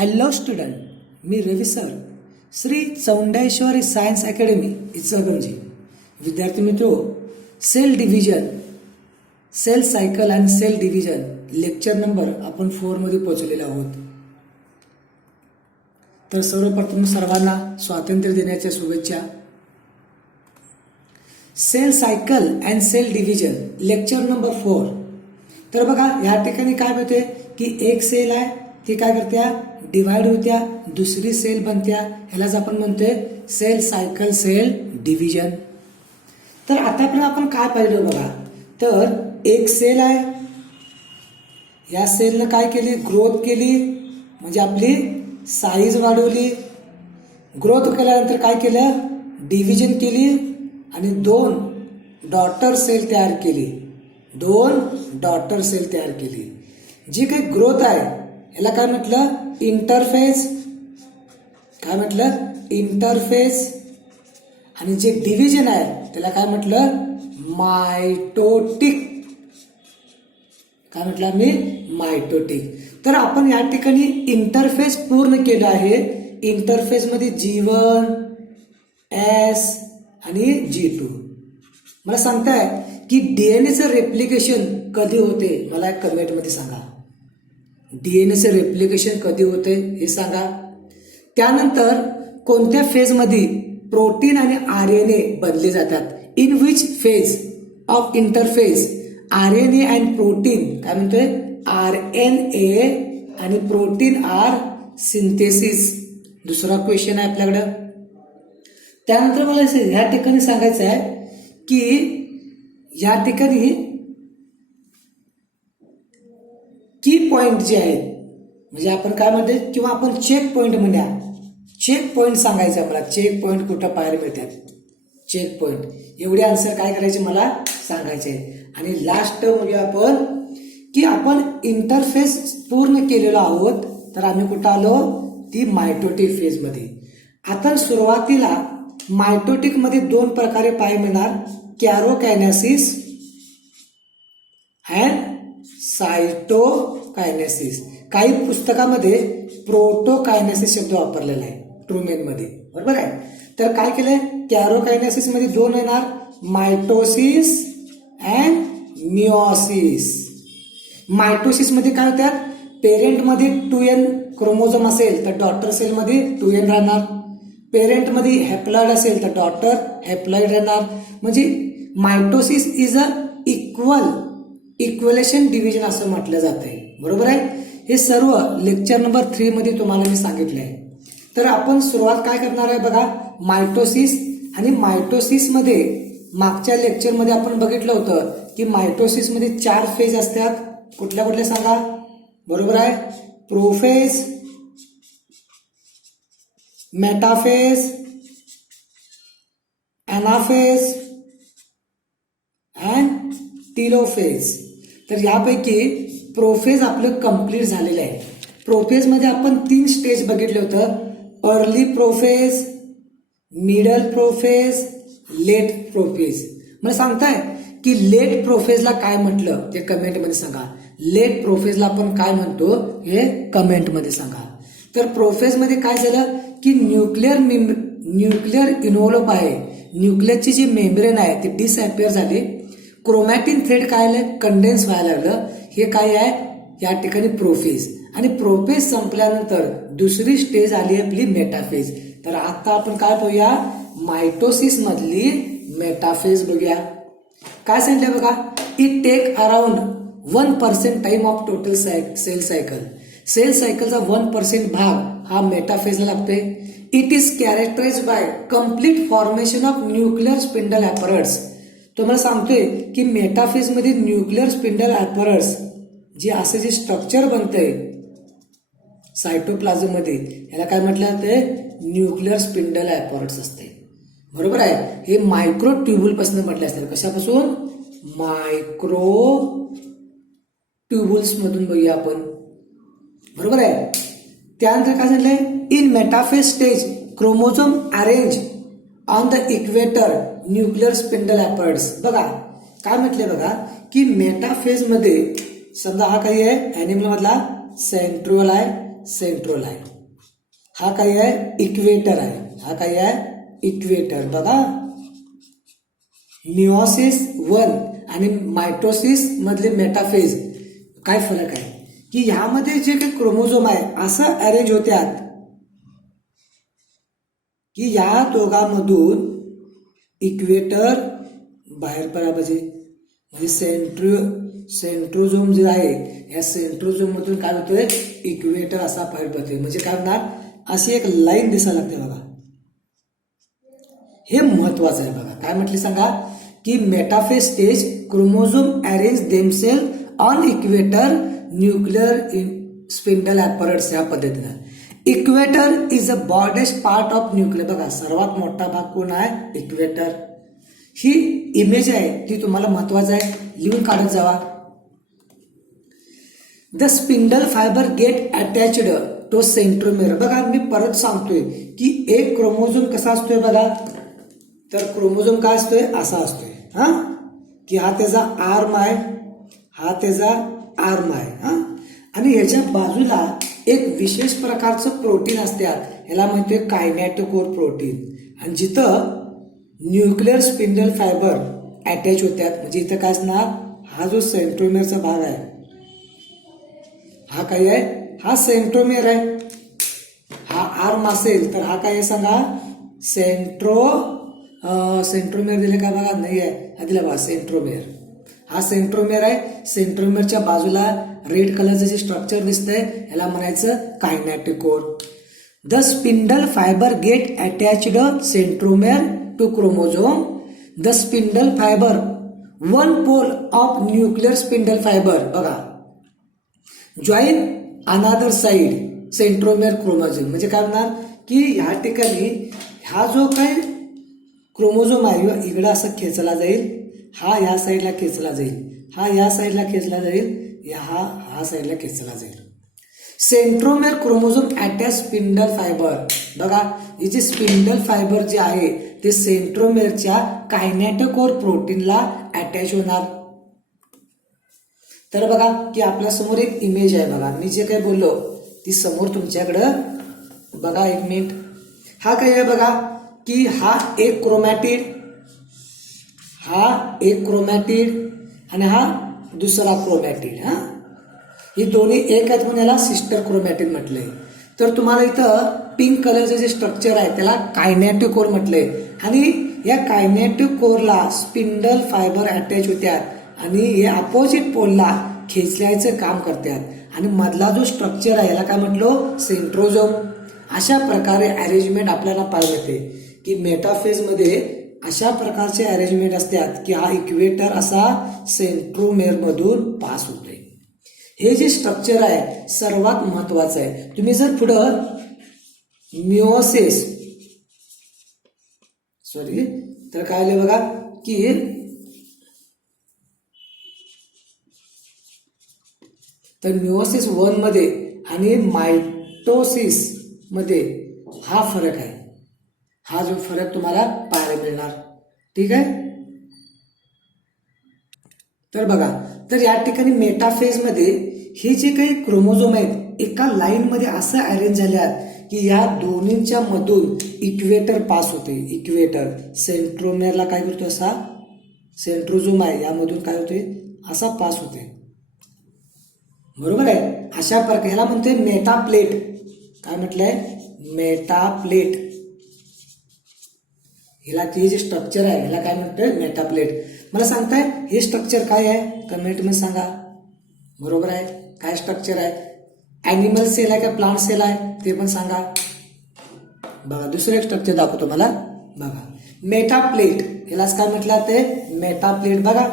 Hello student, मी Ravi sir, Shri Chaundeshwari science academy Ichalkaranji. विद्यार्थी मित्रो, सेल डिव्हिजन, सेल सायकल आणि सेल डिव्हिजन लेक्चर नंबर आपण 4 मध्ये पोहोचलेलो आहोत. तर सर्वप्रथम सर्वांना स्वातंत्र्य दिनाच्या शुभेच्छा. Cell cycle and cell division lecture number 4. तर बघा, या ठिकाणी काय होते की एक सेल आहे, ती काय करत्या, डिवाइड होत्या, दुसरी सेल बनत्या. ह्यालाच आपण म्हणतोय सेल सायकल, सेल डिव्हिजन. तर आतापर्यंत आपण काय पाहिलं बघा, तर एक सेल आहे, या सेलनं काय केली, ग्रोथ केली, म्हणजे आपली साईज वाढवली. ग्रोथ केल्यानंतर काय केलं, डिव्हिजन केली आणि 2 डॉटर सेल तयार केली. 2 डॉटर सेल तयार केली. जी काही ग्रोथ आहे याला काय म्हटलं, इंटरफेज. काय म्हटलं, इंटरफेज. आणि जे डिव्हिजन आहे त्याला काय म्हटलं, मायटोटिक. काय म्हटलं आम्ही, मायटोटिक. तर आपण या ठिकाणी इंटरफेस पूर्ण केलं आहे. इंटरफेस मध्ये G1, S आणि G2. मला सांगताय की डीएनएचं रेप्लिकेशन कधी होते, मला कमेंट मध्ये सांगा. डीएनएचं रेप्लिकेशन कधी होते हे सांगा. त्यानंतर कोणत्या फेज मध्ये प्रोटीन आणि आरएनए बनले जातात. In which phase of interphase RNA and protein, काय म्हणतोय, आरएनए आणि प्रोटीन आर सिंथेसिस. दुसरा क्वेश्चन आहे आपल्याकडं. त्यानंतर मला ह्या ठिकाणी सांगायचं आहे की या ठिकाणी की पॉइंट जे आहेत, म्हणजे आपण काय म्हणतो किंवा आपण चेक पॉइंट म्हणूया. चेक पॉइंट सांगायचं मला, चेक पॉइंट कुठं पाहायला मिळतात, चेक पॉइंट. एवढे आन्सर काय करायचे मला सांगायचे. आणि लास्ट म्हणूया आपण की आपण इंटरफेस पूर्ण केलेलो आहोत. तर आम्ही कुठं आलो, ती मायटोटिक फेज मध्ये. आता सुरुवातीला मायटोटिक मध्ये 2 प्रकारे पाहायला मिळणार, कॅरोकायनेसिस अँड सायटोकायनेसिस. काही पुस्तकामध्ये प्रोटोकायनेसिस शब्द वापरलेला आहे, ट्रुमेन मध्ये, बरोबर आहे. तर काय केलंय, कॅरोकायनेसिस मध्ये 2 येणार, मायटोसिस अँड मिओसिस. मायटोसिस मध्ये काय होत्यात, पेरेंट मध्ये 2n क्रोमोझोम असेल तर डॉटर सेल मध्ये 2n राहणार. पेरेंट मध्ये हॅप्लॉइड असेल तर डॉटर हॅप्लॉइड राहणार. म्हणजे मायटोसिस इज अ इक्वलेशन डिव्हिजन असं म्हटलं जातंय, बरोबर आहे. हे सर्व लेक्चर नंबर 3 मध्ये तुम्हाला मी सांगितलं आहे. तर आपण सुरुवात काय करणार आहे बघा, मायटोसिस. आणि मायटोसिस मध्ये मागच्या लेक्चर मध्ये आपण बघितलं होतं की मायटोसिस मध्ये 4 फेज असतात. कुठल्या कुठल्या सांगा, बरोबर आहे, prophase, metaphase, anaphase and telophase. तर यापैकी प्रोफेज आपलं कंप्लीट झालेलं आहे. प्रोफेज मध्ये आपण 3 स्टेज बघितले होतं, early prophase, middle prophase, late prophase. मला सांगताय की लेट प्रोफेजला काय म्हटलं ते कमेंट मध्ये सांगा. लेट प्रोफेजला आपण काय म्हणतो हे कमेंट मध्ये सांगा. तर प्रोफेज मध्ये काय झालं की न्यूक्लिअर इन्व्हॉल्व आहे, न्यूक्लियसची जी मेम्ब्रेन आहे ती डिसअपियर झाली. क्रोमॅटिन थ्रेड काय आलं, कंडेन्स व्हायला लागलं. हे काय आहे या ठिकाणी प्रोफेज. आणि प्रोफेज संपल्यानंतर दुसरी स्टेज आली आपली मेटाफेज. तर आता आपण काय पाहूया, मायटोसिस मधली मेटाफेज बघूया. काय सांगितलं बघा, it take around 1% time of total cell cycle. Cell सायकलचा 1% भाग हा मेटाफेजला लागतोय. It is characterise by complete formation of nuclear spindle apparatus. तुम्हाला सांगतोय की मेटाफेज मध्ये न्यूक्लिअर स्पिंडल ॲपरेट्स जे असं जे स्ट्रक्चर बनतंय सायटोप्लाझम मध्ये, याला काय म्हटलं जातंय, न्यूक्लिअर स्पिंडल ॲपरेट्स असते, बरोबर आहे. हे मायक्रो ट्युब्युल पासून म्हटले असते. कशापासून, मायक्रो ट्युब्युल्स मधून बघूया आपण, बरोबर आहे. त्यानंतर काय झालंय, in metaphase stage chromosome arrange on the equator nuclear spindle apparatus. बघा काय म्हटलंय बघा की मेटाफेज मध्ये समजा हा काही आहे, ॲनिमल मधला सेंट्रोल आहे, सेंट्रोल आहे. हा काय आहे? इक्वेटर आहे. हा काय आहे? इक्वेटर. बघा, मिओसिस 1 आणि मायटोसिस मधले मेटाफेज काय फरक आहे की ह्यामध्ये जे काही क्रोमोझोम आहे असं अरेंज होत्यात की या दोघांमधून इक्वेटर बाहेर पडा पाहिजे. म्हणजे सेंट्रोझोम जे आहे या सेंट्रोझोम मधून काय होतोय? इक्वेटर असा बाहेर पडतोय. म्हणजे काय होणार? अशी एक लाईन दिसायला लागते. बघा, हे महत्वाचं आहे. बघा काय म्हटले सांगा की metaphase stage chromosome arrange themselves on equator nuclear spindle apparatus या पद्धतीनं. Equator is a broadest part of nuclear. बघा, सर्वात मोठा भाग कोण आहे? इक्वेटर. ही इमेज आहे ती तुम्हाला महत्वाचं आहे, लिहून काढत जावा. The spindle fibre get attached to centromere. बघा, मी परत सांगतोय की एक क्रोमोझोम कसा असतोय. बघा, तर क्रोमोझोम काय असतोय? असा असतोय. हा की हा त्याचा आर्म आहे, हा त्याचा आर्म आहे. हा आणि ह्याच्या बाजूला एक विशेष प्रकारचं प्रोटीन असतात, ह्याला म्हणतोय कायनेटोकोर प्रोटीन. आणि जिथं न्यूक्लियर स्पिंडल फायबर अटॅच होत्यात म्हणजे इथं काय असणार? हा जो सेंट्रोमेरचा भाग आहे हा काय आहे? हा सेंट्रोमेर आहे. हा आर्म असेल तर हा काय आहे सांगा? सेंट्रोमेर दिले का? बघा, नाही आहे. हा दिला बघा सेंट्रोमेर. हा सेंट्रोमेर आहे. सेंट्रोमेरच्या बाजूला रेड कलरचं जे स्ट्रक्चर दिसतंय याला म्हणायचं kinetochore. The spindle fibre get attached centromere to chromosome. The spindle fibre one pole of nuclear spindle fibre. बघा, join another side centromere chromosome. म्हणजे काय म्हणणार की ह्या ठिकाणी हा जो काय क्रोमोझोम आहे इकडं असं खेचला जाईल, हा या साईडला खेचला जाईल, हा या साईडला खेचला जाईल, हा साईडला खेचला जाईल. Centromere chromosome attach spindle fibre. बघा, हे जे स्पिंडल फायबर जे आहे ते सेंट्रोमेरच्या कायनेटोकोर प्रोटीनला अटॅच होणार. तर बघा की आपल्या समोर एक इमेज आहे. बघा, मी जे काही बोललो ती समोर तुमच्याकडं बघा. एक मिनिट. हा काय आहे? बघा की हा एक क्रोमॅटिड, हा एक क्रोमॅटिड आणि हा दुसरा क्रोमॅटिड. हा ही दोन्ही एक आहेत म्हणून याला सिस्टर क्रोमॅटिड म्हटलंय. तर तुम्हाला इथं पिंक कलरचं जे स्ट्रक्चर आहे त्याला कायनेटोकोर म्हटलंय. आणि या कायनेटोकोरला स्पिंडल फायबर अटॅच होत्यात आणि हे अपोजिट पोलला खेचल्याचं काम करतात. आणि मधला जो स्ट्रक्चर आहे याला काय म्हटलो? सेंट्रोझोम. अशा प्रकारे अरेंजमेंट आपल्याला पाहायला मिळते की मेटाफेज मध्ये अशा प्रकारचे अरेंजमेंट असतात की हा इक्वेटर असा सेंट्रोमेर मधून पास होतोय. हे जे स्ट्रक्चर आहे सर्वात महत्वाचं आहे. तुम्ही जर पुढं मिओसिस तर काय आले बघा की तर मिओसिस 1 मध्ये आणि मायटोसिस मध्ये हा फरक आहे. हा जो फरक तुम्हाला पाहायला मिळणार. ठीक आहे. तर बघा, तर या ठिकाणी मेटाफेज मध्ये हे जे काही क्रोमोझोम आहेत एका लाईन मध्ये असं अरेंज झाल्यात की या दोन्हींच्या मधून इक्वेटर पास होते. इक्वेटर सेंट्रोमेरला काय करतो? असा सेंट्रोझोम आहे यामधून काय होते? असा पास होते. बरोबर आहे. अशा प्रकारे ह्याला म्हणतोय मेटाप्लेट. काय म्हटलंय? मेटाप्लेट. हिला ते जे स्ट्रक्चर आहे ह्याला काय म्हणतोय? मेटाप्लेट. मला सांगताय हे स्ट्रक्चर काय आहे? कमेंट मध्ये सांगा. बरोबर आहे. काय स्ट्रक्चर आहे? ॲनिमल सेल आहे का प्लांट सेल आहे ते पण सांगा. बघा, दुसरं एक स्ट्रक्चर दाखवतो मला. बघा, मेटाप्लेट. ह्यालाच काय म्हटलं ते? मेटाप्लेट. बघा,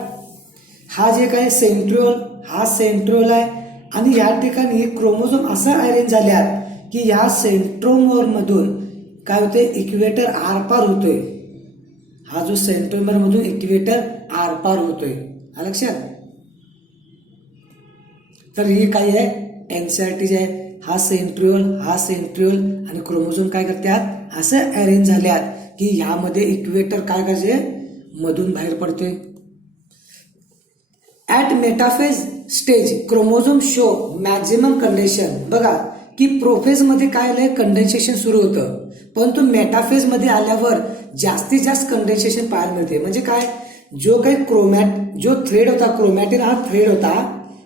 हा जे काय सेंट्रिओल, हा सेंट्रिओल आहे आणि या ठिकाणी क्रोमोझोम असं अरेंज झाल्यात की या सेंट्रोमोर मधून काय होते? इक्वेटर आरपार होतोय. हा जो सेंट्रोमेर मधून इक्वेटर आरपार होतोय. लक्षात. तर ही काय आहे? एनसीआरटी आहे. हा सेंट्रिओल, हा सेंट्रिओल आणि क्रोमोझोम काय करतात? असं अरेंज झाल्यात की ह्यामध्ये इक्वेटर काय करायचे? मधून बाहेर पडतोय. At metaphase stage chromosome show maximum condition. बघा, की प्रोफेजमध्ये काय आलंय, कंडेन्सेशन सुरू होतं, परंतु मेटाफेजमध्ये आल्यावर जास्तीत जास्त कंडेन्सेशन पाहायला मिळते. म्हणजे काय, जो काही जो थ्रेड होता, क्रोमॅटिन हा थ्रेड होता,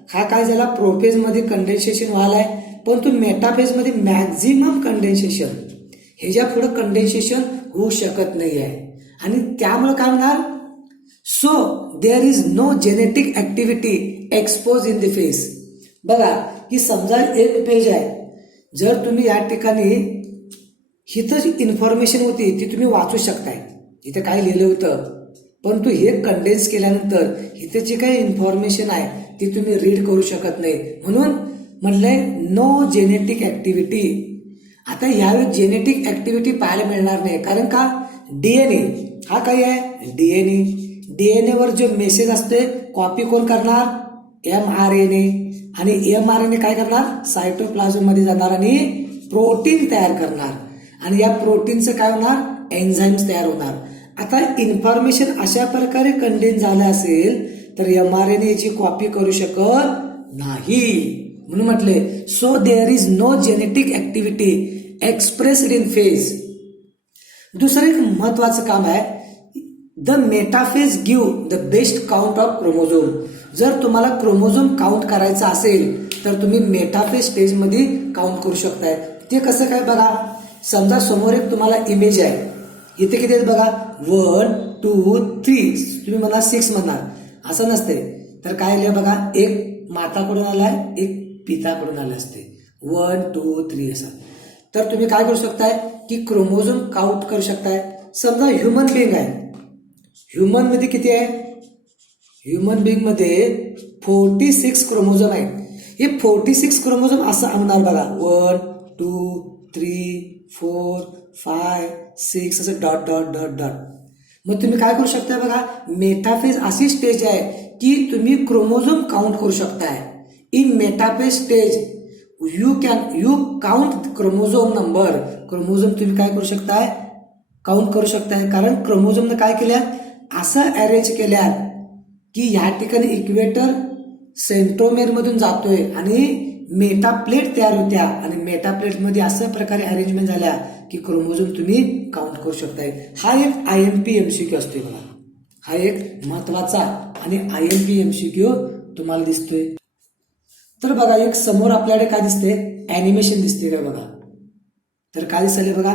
हा काय झाला, प्रोफेजमध्ये कंडेन्सेशन व्हायलाय, परंतु मेटाफेजमध्ये मॅक्झिमम कंडेन्सेशन, ह्याच्या पुढे कंडेन्सेशन होऊ शकत नाही आहे. आणि त्यामुळे काय होणार, so there is no genetic activity expose in the phase. बघा की समजा एक पेज आहे, जर तुम्ही या ठिकाणी इथं जी इन्फॉर्मेशन होती ती तुम्ही वाचू शकताय, इथं काय लिहिलं होतं, परंतु हे कंडेन्स केल्यानंतर इथे जी काही इन्फॉर्मेशन आहे ती तुम्ही रीड करू शकत नाही, म्हणून म्हणलंय नो जेनेटिक ऍक्टिव्हिटी. आता यावेळी जेनेटिक ऍक्टिव्हिटी पाहायला मिळणार नाही, कारण का, डीएनए हा काय आहे, डीएनए वर जो मेसेज असतोय कॉपी कोण करणार, mRNA, आणि mRNA काय करणार, सायटोप्लाझम मध्ये जाणार आणि प्रोटीन तयार करणार, आणि या प्रोटीनचं काय होणार, एन्झाईम्स तयार होणार. आता इन्फॉर्मेशन अशा प्रकारे कंडेन्स झालं असेल तर mRNA याची कॉपी करू शकत नाही, म्हणून म्हटले so there is no genetic activity expressed in phase. दुसरं एक महत्वाचं काम आहे, the metaphase give the best count of chromosome. जर तुम्हाला क्रोमोझोम काउंट करायचा असेल तर तुम्ही मेटाफेज स्टेज मध्ये काउंट करू शकताय. ते कसं काय बघा, समजा समोर एक तुम्हाला इमेज आहे, इथे किती आहेत बघा, 1 2 3, तुम्ही म्हणा 6 म्हणणार, असं नसते, तर काय आलं बघा, एक माताकडून आलाय, एक पिताकडून आलं असते, 1 2 3 असं. तर तुम्ही काय करू शकताय की क्रोमोझोम काउंट करू शकताय. समजा ह्युमन बिंग आहे, ह्युमन मध्ये किती आहे, ह्युमन बिंग मध्ये 46 क्रोमोझोम आहेत. हे 46 क्रोमोझोम असं आणणार बघा, 1 2 3 4 5 6 असं डॉट डॉट डॉट डॉट. मग तुम्ही काय करू शकता बघा, मेटाफेज अशी स्टेज आहे की तुम्ही क्रोमोझोम काउंट करू शकताय. In metaphase stage you count chromosome number. Chromosome तुम्ही काय करू शकताय, काउंट करू शकताय, कारण क्रोमोझोमने काय केल्या, असं अरेंज केल्या की या ठिकाणी इक्वेटर सेंट्रोमेर मधून जातोय आणि मेटाप्लेट तयार होत्या, आणि मेटाप्लेट मध्ये अशा प्रकारे अरेंजमेंट झाल्या की क्रोमोझोम तुम्ही काउंट करू शकताय. हा एक IMP MCQ असतोय बघा, हा एक महत्वाचा आणि IMP MCQ तुम्हाला दिसतोय. तर बघा एक समोर आपल्याकडे काय दिसते, अॅनिमेशन दिसते का बघा, तर काय दिसले बघा,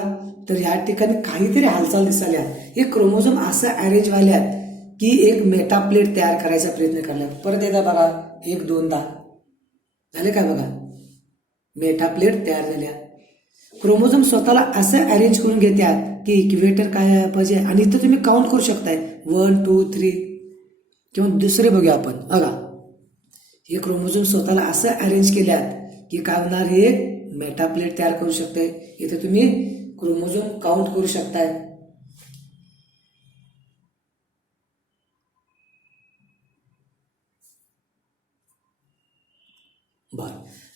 तर या ठिकाणी काहीतरी हालचाल दिसाल्या, हे क्रोमोझोम असं अरेंज व्हाल्यात की एक मेटाप्लेट तयार करायचा प्रयत्न करल्यात. परत एकदा बघा, 1 2दा झाले काय बघा, मेटाप्लेट तयार झाल्या. क्रोमोझोम स्वतःला असं अरेंज करून घेतात की इक्वेटर काय पाहिजे, आणि इथं तुम्ही काउंट करू शकताय 1 2 3. किंवा दुसरे बघूया आपण, बघा हे क्रोमोझोम स्वतःला असं अरेंज केल्यात की काय होणार, हे मेटाप्लेट तयार करू शकताय. इथे तुम्ही क्रोमोझोम काउंट करू शकताय. बर,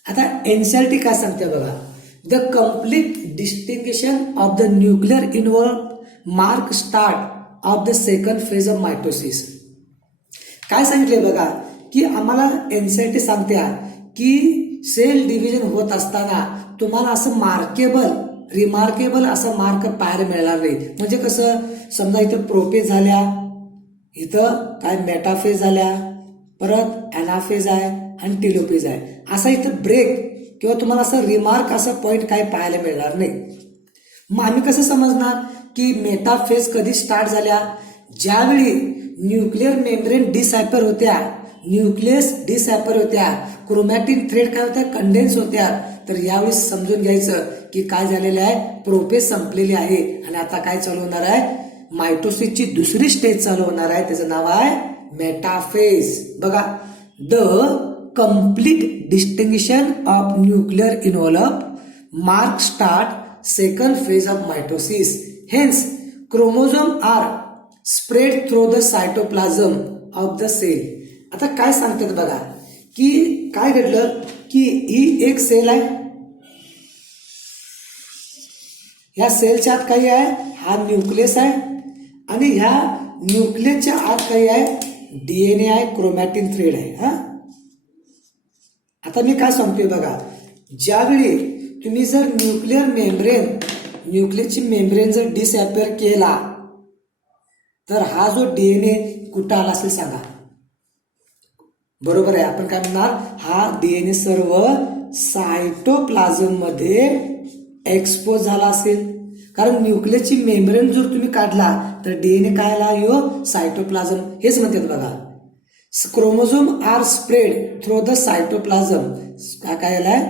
आता एनसीईआरटी काय सांगते बघा, the complete distinction of the nuclear involve mark start of the second phase of mitosis. काय सांगितले बघा की आम्हाला एनसीईआरटी सांगते की सेल डिव्हिजन होत असताना तुम्हाला असं रिमार्केबल असं मार्क पाहायला मिळणार नाही. म्हणजे कसं, समजा इथं प्रोफेज झाल्या, इथं काय मेटाफेज झाल्या, परत एनाफेज आहे आणि टेलोफेज आहे, असा इथं ब्रेक किंवा तुम्हाला असं रिमार्क असं पॉइंट काय पाहायला मिळणार नाही. मग आम्ही कसं समजणार की मेटाफेज कधी स्टार्ट झाल्या, ज्यावेळी न्यूक्लियर मेम्ब्रेन डिसॅपर होत्या, न्यूक्लियस डिसॅपर होत्या, क्रोमॅटिन थ्रेड काय होत्या, कंडेन्स होत्या. तर यावेळी समजून घ्यायचं की काय झालेलं आहे, प्रोफेज संपलेली आहे आणि आता काय चालू होणार आहे, मायटोसिसची दुसरी स्टेज चालू होणार आहे, त्याचं नाव आहे मेटाफेज. बघा, the complete distinction of nuclear involve mark start second phase of mitosis. Hence chromosome are spread through the cytoplasm of the cell. आता काय सांगतात बघा की काय घडलं की ही एक सेल आहे, ह्या सेलच्या आत काही आहे, हा न्यूक्लियस आहे, आणि ह्या न्यूक्लियसच्या आत काही आहे, डीएनए आहे, क्रोमॅटिन थ्रेड आहे. आता मी काय सांगतोय बघा, ज्यावेळी तुम्ही जर न्यूक्लियसची मेम्ब्रेन जर डिसअपिअर केला तर हा जो डीएनए कुठं आला असेल सांगा. बरोबर आहे, आपण काय म्हणणार, हा डीएनए सर्व सायटोप्लाझम मध्ये एक्सपोज झाला असेल. कारण न्यूक्लियसची मेम्ब्रेन जर तुम्ही काढला तर डीएनए काय आला, यो सायटोप्लाझम. हेच म्हणतात बघा, chromosome are spread through the cytoplasm. काय आलाय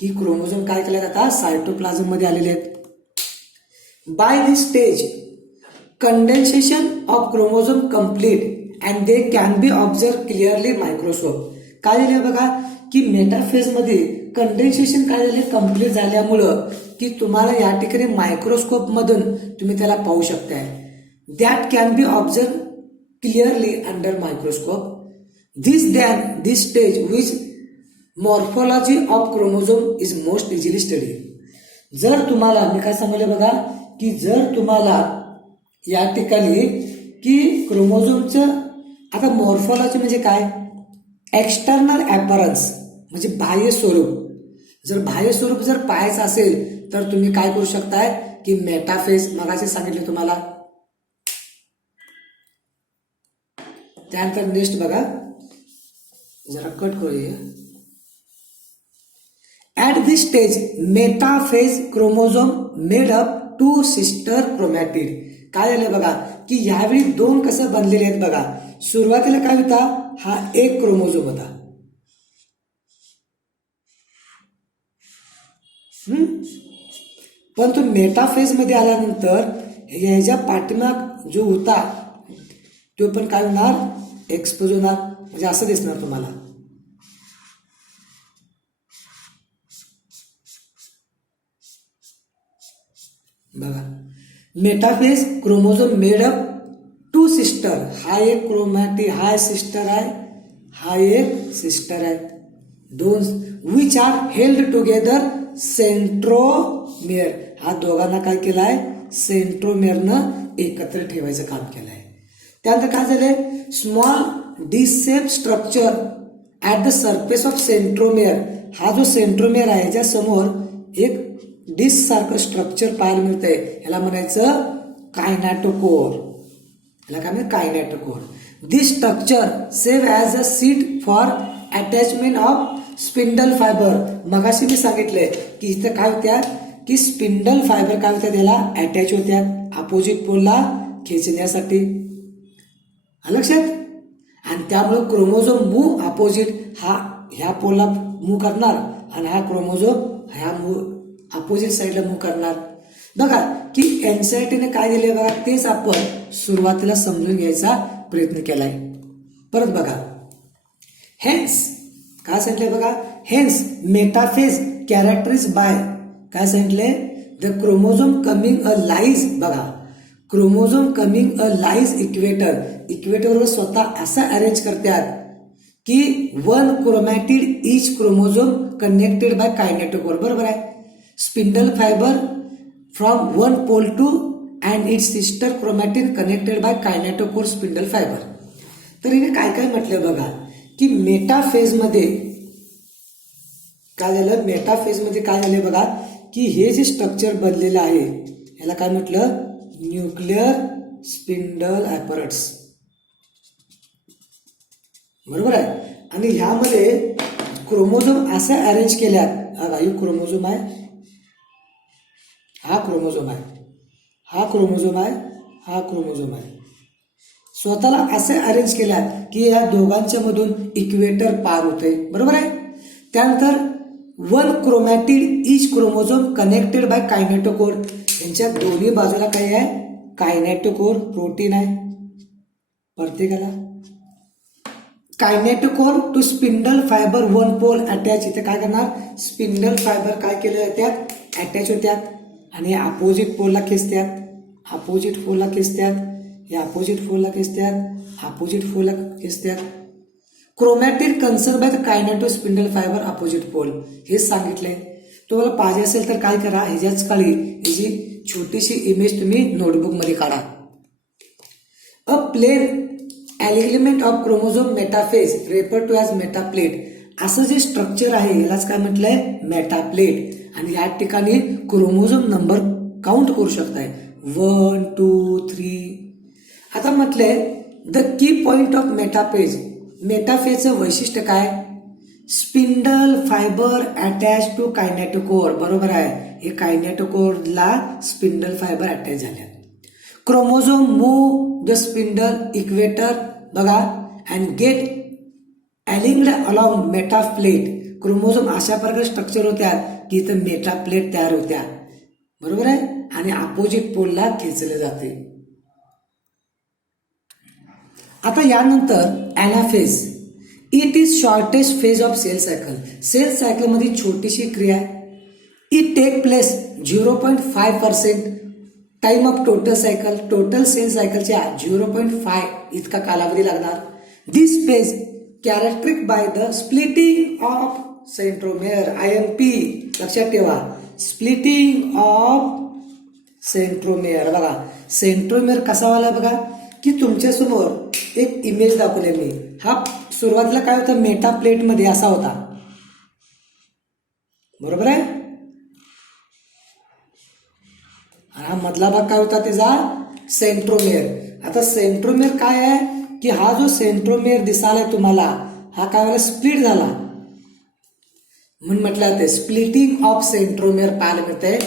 की क्रोमोझोम काय केलं जातात, सायटोप्लाझम मध्ये आलेले आहेत. By this stage condensation of chromosome complete and they can be observe clearly microscope. काय झालं बघा की मेटाफेज मध्ये कंडेन्सेशन काय झाले, कंप्लीट झाल्यामुळं की तुम्हाला या ठिकाणी मायक्रोस्कोप मधून तुम्ही त्याला पाहू शकताय. That can be observe clearly under microscope. This stage which morphology of chromosome is most easily study. जर तुम्हाला मी काय सांगितलं बघा की जर तुम्हाला या ठिकाणी की क्रोमोझोमचं आता मॉर्फोलॉजी म्हणजे काय, एक्सटर्नल अपॅरन्स म्हणजे बाह्य स्वरूप. जर बाह्य स्वरूप जर पाहायचं असेल तर तुम्ही काय करू शकताय की मेटाफेज मगाशी सांगितले तुम्हाला. त्यानंतर नेक्स्ट बघा, जरा कट करूया. At this stage metaphase chromosome made up two sister chromatid. काय झालं बघा की यावेळी दोन कसं बनलेले आहेत बघा. सुरुवातीला काय होता, हा एक क्रोमोझोम होता. पण तो मेटाफेज मध्ये आल्यानंतर ह्याच्या पाठीमाग जो होता तो पण काय होणार, एक्सपोज होणार. म्हणजे असं दिसणार तुम्हाला. बघा, metaphase chromosome made up two sister. हा एक क्रोमॅटिड, हा सिस्टर आहे, हा एक सिस्टर आहे. दोन which are held together centromere. हा दोघांना काय केलाय, सेंट्रोमियरनं एकत्र ठेवायचं काम केलंय. त्यानंतर काय झालंय, small disc structure at the surface of centromere. हा जो सेंट्रोमियर आहे याच्या समोर एक डिस्क सारखं स्ट्रक्चर पाहायला मिळतंय. याला म्हणायचं कायनॅटोकोर. याला काय म्हणतात, kinetochore. This structure serve as a seat for attachment of spindle fibre. मगाशी मी सांगितलंय की इथं काय होत्या की स्पिंडल फायबर काय होत्या, त्याला अटॅच होत्या अपोजिट पोलला खेचण्यासाठी. लक्षात. आणि त्यामुळे क्रोमोझोम मूव्ह अपोजिट, हा ह्या पोलला मूव्ह करणार आणि हा क्रोमोझोम ह्या अपोजिट साईडला मूव्ह करणार. बघा की एनसीईआरटीने काय दिले बघा, तेच आपण सुरुवातीला समजून घ्यायचा प्रयत्न केलाय. परत बघा, हेन्स काय सांगितलंय बघा, हेन्स मेटाफेज कॅरेक्टरीज बाय काय सांगितलंय, the chromosome coming a lies. बघा, chromosome coming a lies equator. इक्वेटरवर स्वतः असं अरेंज करतात की one chromatid each chromosome connected by kinetochore. बरोबर आहे. Spindle fibre from one pole to and its sister chromatin connected by kinetochore spindle fibre. तर हिने काय काय म्हटलं बघा की मेटाफेज मध्ये काय झालं, मेटाफेज मध्ये काय झालं बघा की हे जे स्ट्रक्चर बनलेलं आहे याला काय म्हटलं, न्यूक्लिअर स्पिंडल ॲपरेट्स. बरोबर आहे. आणि ह्यामध्ये क्रोमोझोम असे अरेंज केल्यात, हा क्रोमोझोम आहे, हा क्रोमोझोम आहे, हा क्रोमोझोम आहे, हा क्रोमोझोम आहे. स्वतःला असे अरेंज केल्यात की या दोघांच्या मधून इक्वेटर पार होते. बरोबर आहे. त्यानंतर one chromatid each chromosome connected by kinetochore. यांच्या दोन्ही बाजूला काय आहे, कायनेटोकोर प्रोटीन आहे प्रत्येकाला. Kinetochore to spindle fibre one pole attach. इथे काय करणार, स्पिंडल फायबर काय केले जातात, अटॅच होत्यात आणि अपोजिट पोलला खेचतात, अपोजिट पोलला खेचतात, हे अपोजिट पोलला खेचतात, अपोजिट पोलला खेचतात. Chromatid conserve by the kineto spindle fibre opposite pole. हे सांगितलंय. तुम्हाला पाहिजे असेल तर काय करा, ह्याच्याच खाली ह्याची छोटीशी इमेज तुम्ही नोटबुक मध्ये काढा. A plane element of chromosome metaphase refer to as metaplate. असं जे स्ट्रक्चर आहे यालाच काय म्हटलंय, मेटाप्लेट. आणि या ठिकाणी क्रोमोझोम नंबर काउंट करू शकताय 1 2 3. आता म्हटलंय the key point of metaphase. मेटाफेजचं वैशिष्ट्य काय? Spindle fibre attach to kinetochore. बरोबर आहे, हे कायनेटोकोरला स्पिंडल फायबर अटॅच झाल्या. Chromosome move the spindle equator बघा and get aligned along metaplate. Chromosome अशा प्रकारे स्ट्रक्चर होत्या की इथं मेटाप्लेट तयार होत्या. बरोबर आहे, आणि अपोजिट पोलला खेचले जाते. आता यानंतर anaphase. It is shortest phase of cell cycle. Cell cycle मध्ये छोटीशी क्रिया आहे. It take place 0.5% time of total cycle. Total cell सायकलच्या 0.5 इतका कालावधी लागणार. This phase characterise by the splitting of centromere. IMP लक्षात ठेवा, स्प्लिटिंग ऑफ सेंट्रोमेअर. बघा सेंट्रोमेअर कसा वाला बघा की तुमच्या समोर एक इमेज दाखवले मी. हा सुरुवातीला काय होता, मेटा प्लेट मध्ये असा होता. बरोबर आहे, हा मधला भाग काय होता त्याचा सेंट्रोमेअर. आता सेंट्रोमेअर काय आहे की हा जो सेंट्रोमेअर दिसायला तुम्हाला हा काय व्हायला स्प्लिट झाला म्हणून म्हटलं जाते स्प्लिटिंग ऑफ सेंट्रोमेअर पाहायला मिळते.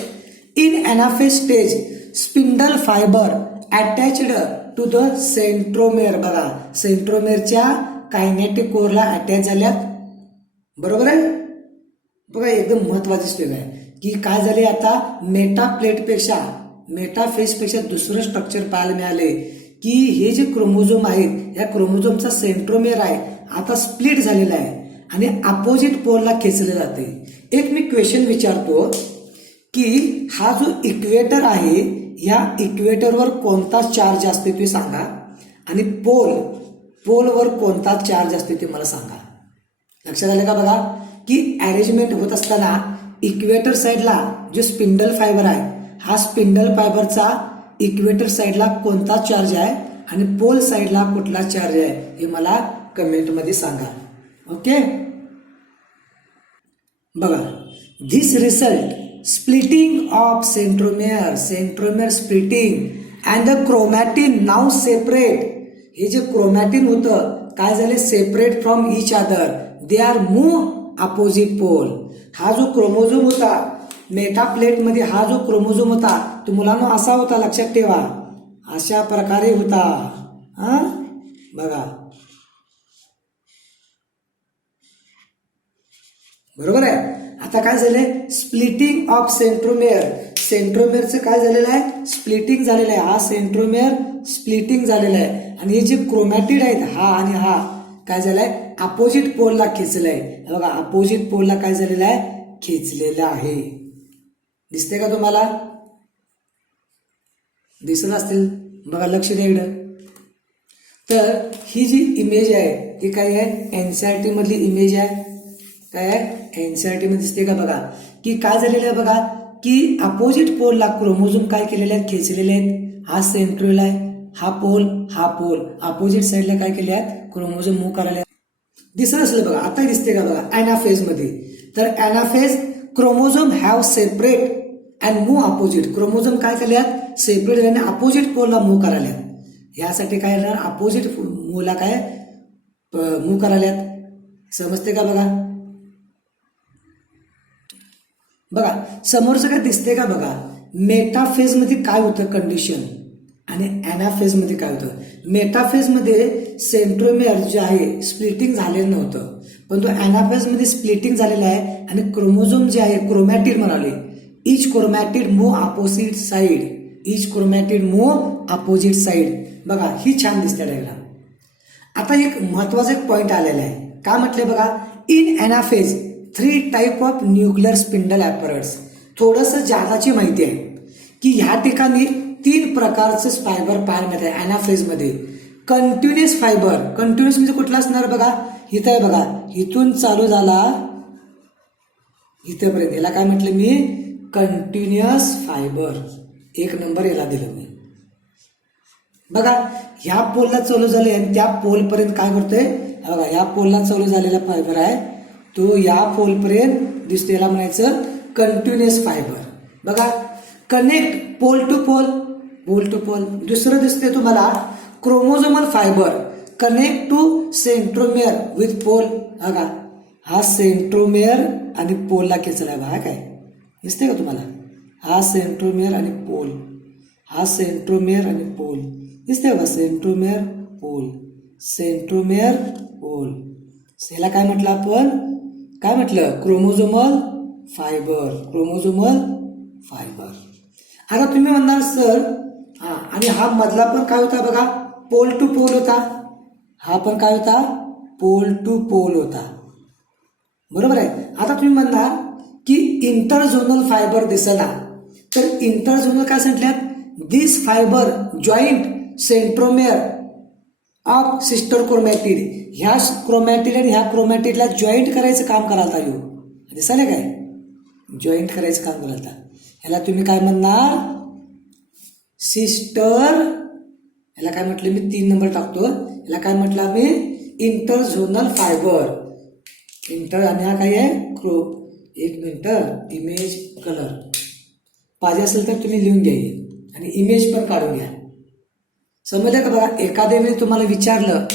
In anaphase stage spindle fibre attached to the centromere. बघा सेंट्रोमेअरच्या कायनेटिक कोरला अटॅच झाल्यात. बरोबर आहे, बघा एकदम महत्वाची स्टेप आहे की काय झाले आता मेटाफेज पेक्षा दुसरं स्ट्रक्चर पाहायला मिळाले की हे जे क्रोमोझोम आहेत या क्रोमोझोमचा सेंट्रोमेअर आहे आता स्प्लिट झालेला आहे आणि अपोजिट पोलला खेचले जाते. एक मी क्वेश्चन विचारतो की हा जो इक्वेटर आहे या इक्वेटरवर कोणता चार्ज असते ते सांगा आणि पोलवर कोणता चार्ज असते ते मला सांगा. लक्षात आलं का? बघा की अरेंजमेंट होत असताना इक्वेटर साईडला जो स्पिंडल फायबर आहे हा स्पिंडल फायबरचा इक्वेटर साईडला कोणता चार्ज आहे आणि पोल साईडला कुठला चार्ज आहे हे मला कमेंटमध्ये सांगा. ओके, बघा this result splitting of centromere splitting and the chromatin now separate. हे जे क्रोमॅटिन होतं काय झाले separate from each other. They are move opposite pole. हा जो क्रोमोझोम होता मेटा प्लेट मध्ये हा जो क्रोमोझोम होता तो मुलांना असा होता, लक्षात ठेवा अशा प्रकारे होता. हा बघा बरोबर आहे. आता काय झालंय स्प्लिटिंग ऑफ सेंट्रोमेअरचं काय झालेलं आहे स्प्लिटिंग झालेलं आहे. हा सेंट्रोमेअर स्प्लिटिंग झालेला आहे आणि हे जे क्रोमॅटिड आहेत हा आणि हा काय झालाय अपोजिट पोलला खेचलंय. बघा अपोजिट पोलला काय झालेलं आहे खेचलेलं आहे. दिसते का तुम्हाला? दिसत असतील बघा, लक्ष द्या इकडं. तर ही जी इमेज आहे ती काय आहे NCERT मधली इमेज आहे. काय आहे NCERT मध्ये दिसते का? बघा की काय झालेलं आहे बघा की अपोजिट पोलला क्रोमोझोम काय केलेले आहेत खेचलेले आहेत. हा सेंट्रोल आहे, हा पोल अपोजिट साईडला काय केले आहेत क्रोमोझोम मूव्ह करायला दिसत असलं बघा. आता दिसते का? बघा ॲनाफेज मध्ये. तर anaphase chromosome have separate and move opposite. Chromosome काय केले आहेत सेपरेट आणि अपोजिट पोलला मूव्ह करायला. यासाठी काय अपोजिट मूव्हला काय मूव्ह करायला. समजते का? बघा बघा समोरचं काय दिसते का? बघा मेटाफेज मध्ये काय होतं कंडिशन आणि ॲनाफेज मध्ये काय होतं. मेटाफेज मध्ये सेंट्रोमेअर जे आहे स्प्लिटिंग झालेलं नव्हतं, पण तो ॲनाफेज मध्ये स्प्लिटिंग झालेला आहे आणि क्रोमोझोम जे आहे क्रोमॅटिड म्हणाले इच क्रोमॅटिड मूव्ह अपोजिट साइड. इच क्रोमॅटिड मूव्ह अपोजिट साइड. बघा ही छान दिसते डायग्राम. आता एक महत्वाचा एक पॉइंट आलेला आहे. काय म्हटलंय बघा in anaphase 3 type of nuclear spindle apparatus. थोडंसं जादाची माहिती आहे की ह्या ठिकाणी 3 प्रकारचे फायबर पाहायला मिळते ॲनाफेज मध्ये. Continuous fibre. कंटिन्युअस म्हणजे कुठला असणार बघा इथं आहे बघा, इथून चालू झाला इथेपर्यंत याला काय म्हटलं मी कंटिन्युअस फायबर. 1 नंबर याला दिलं मी. बघा ह्या पोलला चालू झाले आणि त्या पोल पर्यंत काय करतोय बघा, या पोलला चालू झालेला फायबर आहे तो या पोल पर्यंत दिसतो. याला म्हणायचं कंटिन्युअस फायबर. बघा, connect pole to pole, pole to pole. दुसरं दिसते तुम्हाला chromosomal fibre connect to centromere with pole. बघा, हा सेंट्रोमेअर आणि पोलला खेचलाय. बघा काय दिसते का तुम्हाला? हा सेंट्रोमेअर आणि पोल, हा सेंट्रोमेअर आणि पोल दिसते बघा. Centromere pole, centromere pole. ह्याला काय म्हटलं आपण? काय म्हटलं? Chromosomal fibre, chromosomal fibre. आता तुम्ही म्हणणार सर आणि हा मधला पण काय होता बघा? पोल टू पोल होता. हा पण काय होता? पोल टू पोल होता. बरोबर आहे. आता तुम्ही म्हणणार की इंटरझोनल फायबर दिसला, तर इंटरझोनल काय सांगितल्यात? This fibre joint centromere of sister chromatid. ह्या क्रोमॅटिड आणि ह्या क्रोमॅटिडला जॉईंट करायचं काम करायला येऊ. दिसाले काय? जॉईंट करायचं काम करायला. ह्याला तुम्ही काय म्हणणार? सिस्टर. ह्याला काय म्हटलं मी? 3 नंबर टाकतो. ह्याला काय म्हटलं आम्ही? इंटरझोनल फायबर. इंटर आणि हा काय आहे? एक मिनिट, इमेज कलर पाहिजे असेल तर तुम्ही लिहून घ्या आणि इमेज पण काढून घ्या. समजलं का? बघा, एखाद्या वेळी तुम्हाला विचारलं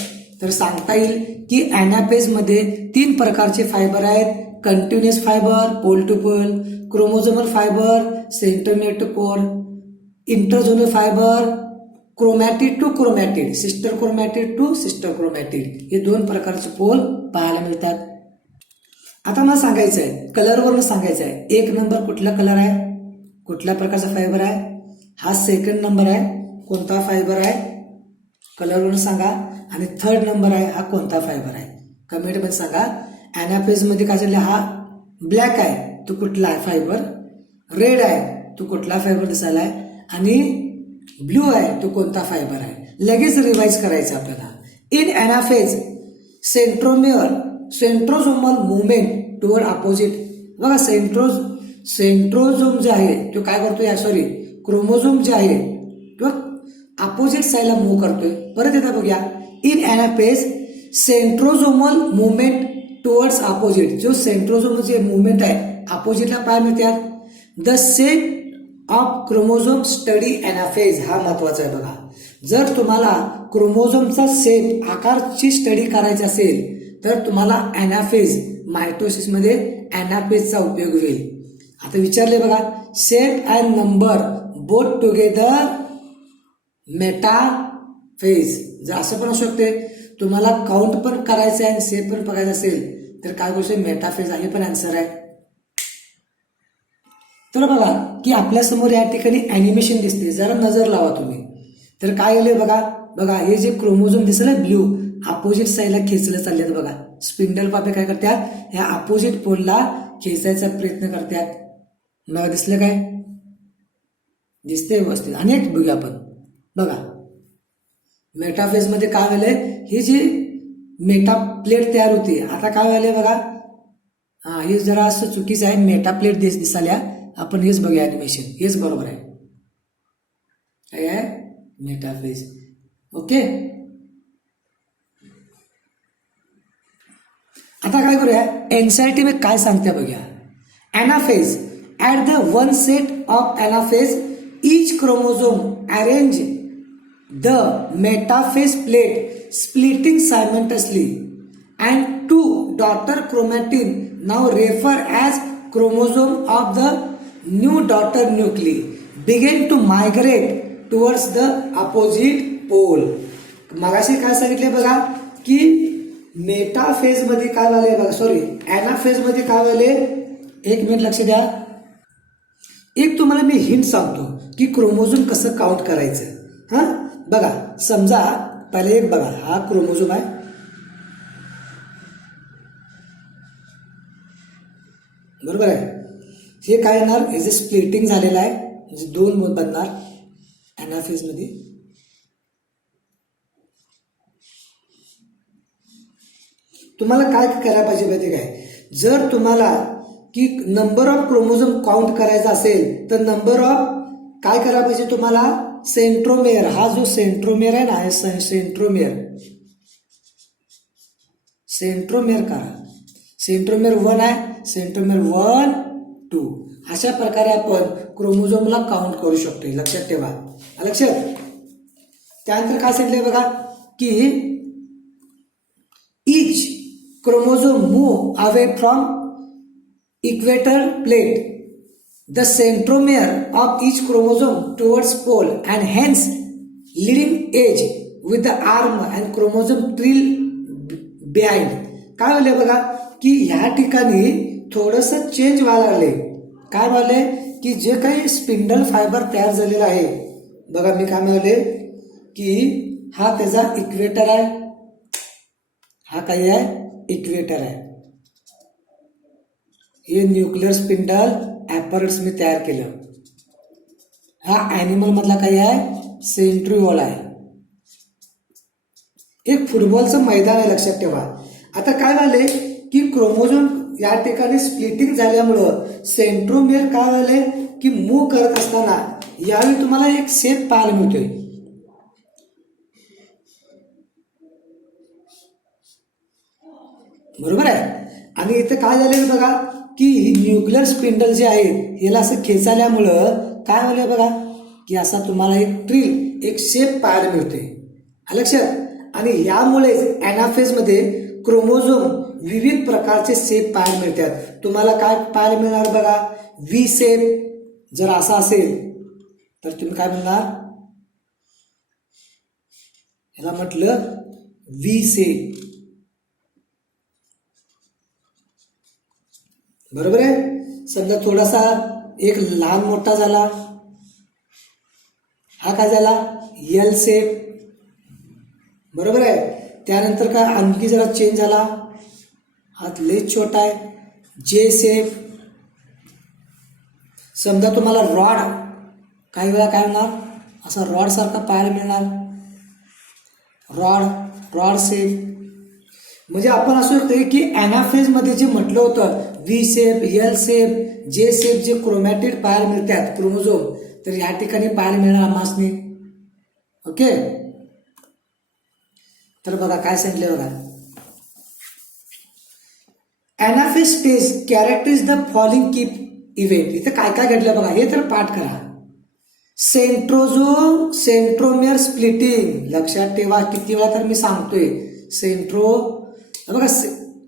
तर सांगता येईल की ॲनाफेज मध्ये 3 प्रकारचे फायबर आहेत. Continuous fibre, pole to pole, chromosomal fibre, centromere to pole, interzonal fibre, chromatid to chromatid, sister chromatid to sister chromatid. हे 2 प्रकारचे पोल पाहायला मिळतात. आता मला सांगायचं आहे, कलरवरून सांगायचं आहे. 1 नंबर कुठला कलर आहे? कुठल्या प्रकारचा फायबर आहे? हा 2nd नंबर आहे. कोणता फायबर आहे? कलरवरून सांगा. आणि 3rd नंबर आहे, हा कोणता फायबर आहे? कमेंटमध्ये सांगा. ॲनाफेज मध्ये काय झालं? हा ब्लॅक आहे, तो कुठला आहे फायबर? रेड आहे, तो कुठला फायबर दिसायला आहे? आणि ब्लू आहे, तो कोणता फायबर आहे? लगेच रिवाइज करायचं आपल्याला. In anaphase centromere centrosomal movement toward opposite. बघा, सेंट्रोझोम जे आहे तो काय करतोय? सॉरी, क्रोमोझोम जे आहे तो अपोजिट साईडला मूव्ह करतोय. परत एकदा बघूया. In anaphase centrosomal movement towards opposite. जो सेंट्रोझोम जे मुवमेंट आहे अपोजिटला पाय मिळतात. The set of chromosome study anaphase. हा महत्वाचा आहे बघा. जर तुम्हाला क्रोमोझोमचा सेप आकारची स्टडी करायची असेल तर तुम्हाला ॲनाफेज, मायटोसिस मध्ये ॲनाफेजचा उपयोग होईल. आता विचारले बघा, set and number both together metaphase. जर असं पण असू शकते, तुम्हाला काउंट पण करायचं आहे आणि सेप पण बघायचं असेल तर काय गोष्ट? मेटाफेज आहे पण आन्सर आहे. तर बघा की आपल्यासमोर या ठिकाणी ॲनिमेशन दिसते, जरा नजर लावा तुम्ही. तर काय आले बघा? बघा, हे जे क्रोमोझोम दिसलं ब्ल्यू, अपोजिट साईडला खेचलं चाललेत बघा. स्पिंडल पापे काय करतात? ह्या अपोजिट पोलला खेचायचा प्रयत्न करतात. मला दिसलं काय? दिसते व्यवस्थित. अनेक बघूया आपण. बघा, मेटाफेज मध्ये काय झालंय? ही जी मेटा प्लेट तयार होती, आता काय झालंय बघा? हे जरा असं चुकीचं आहे. मेटा प्लेट दिसाल्या. आपण हेच बघूया ॲनिमेशन, हेच बरोबर आहे. काय आहे? मेटाफेज. ओके. आता काय करूया? एनसीईआरटी मध्ये काय सांगते बघूया. Anaphase at the one set of anaphase each chromosome arrange the metaphase plate splitting simultaneously and 2 daughter chromatin now refer as chromosome of the new daughter nuclei begin to migrate towards the opposite pole. मगाशी काय सांगितले बघा की metaphase मध्ये काय झाले बघा, sorry anaphase मध्ये काय झाले? 1 मिनिट लक्ष द्या. एक तुम्हाला मी हिंट सांगतो की क्रोमोझोम कसं काउंट करायचं. हा बघा, समजा पहिले एक बघा, हा क्रोमोझोम आहे. बरोबर आहे. हे काय येणार? हे जे स्प्लिटिंग झालेलं आहे म्हणजे 2 बनणार ॲनाफेज मध्ये. तुम्हाला काय करायला पाहिजे माहिती काय? जर तुम्हाला की नंबर ऑफ क्रोमोझोम काउंट करायचा असेल तर नंबर ऑफ काय करायला पाहिजे तुम्हाला? सेंट्रोमेअर. हा जो सेंट्रोमेअर आहे ना, सेंट्रोमेअर करा. सेंट्रोमेअर 1 आहे, सेंट्रोमेअर 1, 2. अशा प्रकारे आपण क्रोमोझोमला काउंट करू शकतो. लक्षात ठेवा. लक्षात. त्यानंतर काय सांगितलंय बघा की each chromosome move away from equator plate. The centromere of each chromosome towards pole and hence leading edge with the arm and chromosome trail behind. काय होले बघा की ह्या ठिकाणी थोडस चेंज व्हायला लागले. काय व्हायले की जे काही स्पिंडल फायबर तयार झालेला आहे बघा, मी काय म्हणाले की हा त्याचा इक्वेटर आहे, हा काय आहे इक्वेटर आहे. हे न्यूक्लिअर स्पिंडल ॲपरेट्स मी तयार केलं. हा ॲनिमल मधला काय आहे सेंट्रिओल आहे. एक फुटबॉलचं मैदान आहे. लक्षात ठेवा. आता काय झाले की क्रोमोझोम या ठिकाणी स्प्लिटिंग झाल्यामुळं सेंट्रोमियर काय झाले की मूव्ह करत असताना यावेळी तुम्हाला एक शेप पाहायला मिळतोय. बरोबर आहे. आणि इथं काय झालेलं बघा की न्यूक्लिअर स्पिंडल जे आहे याला असं खेचाल्यामुळं काय झालं बघा की असा तुम्हाला एक ट्रिल एक शेप पाहायला मिळतोय. लक्षात. आणि यामुळेच ॲनाफेज मध्ये क्रोमोझोम विविध प्रकारचे शेप पाहायला मिळतात. तुम्हाला काय पाहायला मिळणार बघा, व्ही शेप. जर असा असेल तर तुम्ही काय म्हणणार, याला म्हटलं व्ही शेप. बरोबर आहे. समजा थोडासा एक लहान मोठा झाला, हा काय झाला एल शेप. बरोबर आहे. त्यानंतर काय आणखी जरा चेंज झाला, हा लय छोटा आहे जे शेप. समजा तुम्हाला रॉड काही वेळा काय होणार असा रॉड सारखा पाहायला मिळणार, रॉड शेप. म्हणजे आपण असं होतं की ॲनाफेज मध्ये जे म्हटलं होतं व्ही शेप एल शेप जे शेप जे क्रोमॅटिड पाहायला मिळतात क्रोमोझोम, तर या ठिकाणी पाहायला मिळणार आम्हासनी. ओके. तर बघा काय सांगितले बघा, anaphase stage characterise the following key event. इथं काय काय घडलं बघा हे तर पाठ करा. Centromere splitting. लक्षात ठेवा. किती वेळा तर मी सांगतोय बघा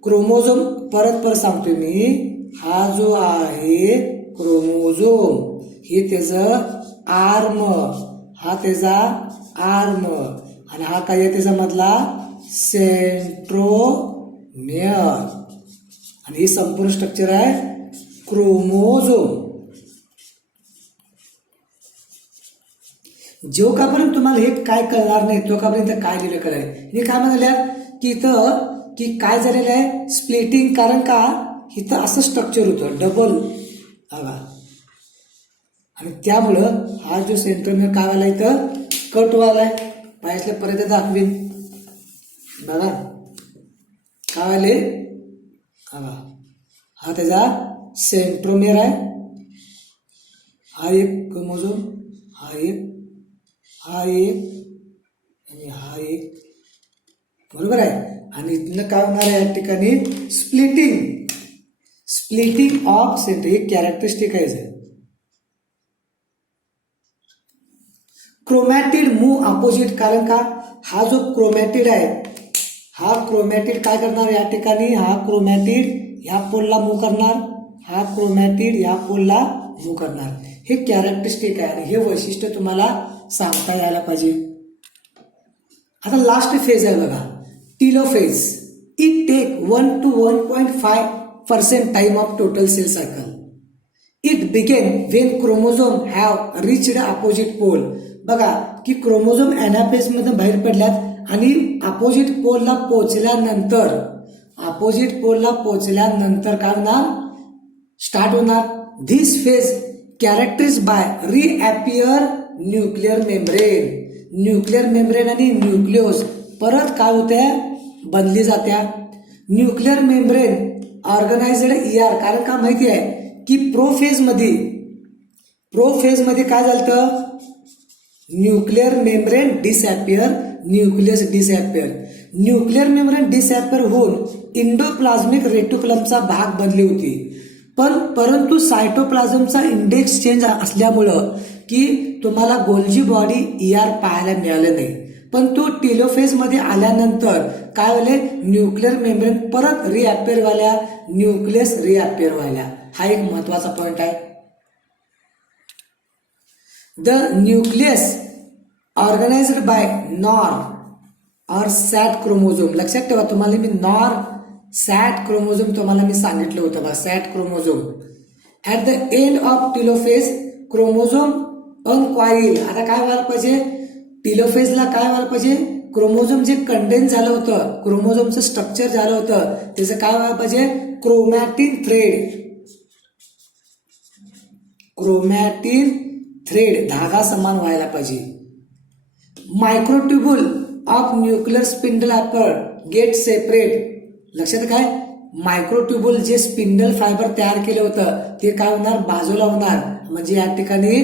क्रोमोझोम परत सांगतोय मी. हा जो आहे क्रोमोझोम हे त्याचं आर्म, हा त्याचा आर्म आणि हा काय आहे त्याचा मधला सेंट्रोमियर. आणि हे संपूर्ण स्ट्रक्चर आहे क्रोमोझोम. जो कापर्यंत तुम्हाला हे काय कळणार नाही तो कापर्यंत काय दिलं कळेल. हे काय म्हणाल्या की इथं की काय झालेलं आहे स्प्लिटिंग. कारण का इथं असं स्ट्रक्चर होतं डबल हवा आणि त्यामुळं हा जो सेंट्रोमियर काय व्हायला इथं कट व्हायलाय. पाहिजे परत दाखवीन बघा काय व्हायले. हा त्याचा सेंट्रोमियर आहे, हा एक क्रोमोझोम, हा एक आणि हा एक. बरोबर आहे. आणि इथनं काय होणार आहे या ठिकाणी स्प्लिटिंग ऑफ सेंट्रोमियर. एक कॅरेक्टरिस्टिक आहे. Chromatid move opposite. कारण का हा जो क्रोमॅटिड आहे हा क्रोमॅटिड काय करणार या ठिकाणी, हा क्रोमॅटिड या पोलला मूव करणार, हा क्रोमॅटिड या पोलला मूव करणार. हे कॅरेक्टरिस्टिक आहे आणि हे वैशिष्ट्य तुम्हाला सांगता यायला पाहिजे. आता लास्ट फेज आहे बघा telophase. It take 1 to 1.5% time of total cell cycle. It begin when chromosome have reached opposite pole. बघा की क्रोमोझोम ॲनाफेज मध्ये बाहेर पडल्यात आणि अपोजिट पोलला पोहोचल्यानंतर काय होणार स्टार्ट होणार. This phase characterise by reappear nuclear membrane आणि न्यूक्लिओस परत काय होते बनली जात्या. Nuclear membrane organised ER. कारण का माहिती आहे की प्रोफेज मध्ये काय झालं nuclear membrane disappear, nucleus disappear. Nuclear membrane disappear होऊन इंडोप्लाझ्मिक रेटिक्युलमचा भाग बनली होती. परंतु सायटोप्लाझमचा इंडेक्स चेंज असल्यामुळं की तुम्हाला गोल्जी बॉडी पाहायला मिळालं नाही. पण तो टेलोफेज मध्ये आल्यानंतर काय झाले, न्यूक्लिअर मेम्ब्रेन परत रिअपिअर व्हायला, न्यूक्लियस रिअपिअर व्हायला. हा एक महत्वाचा पॉइंट आहे. The nucleus organised by NOR or SAT chromosome. लक्षात ठेवा, तुम्हाला मी नॉर सॅट क्रोमोझोम तुम्हाला मी सांगितलं होतं बघा, sat chromosome. At the end of telophase chromosome uncoil. आता काय व्हायला पाहिजे, टेलोफेजला काय व्हायला पाहिजे, क्रोमोझोम जे कंडेन्स झालं होतं, क्रोमोझोमचं स्ट्रक्चर झालं होतं, त्याचं काय व्हायला पाहिजे, क्रोमॅटिन थ्रेड धागा समान व्हायला पाहिजे. Microtubule of nuclear spindle apparatus get separate. लक्षात काय, मायक्रोट्युब्युल जे स्पिंडल फायबर तयार केलं होतं ते काय होणार, बाजूला होणार. म्हणजे या ठिकाणी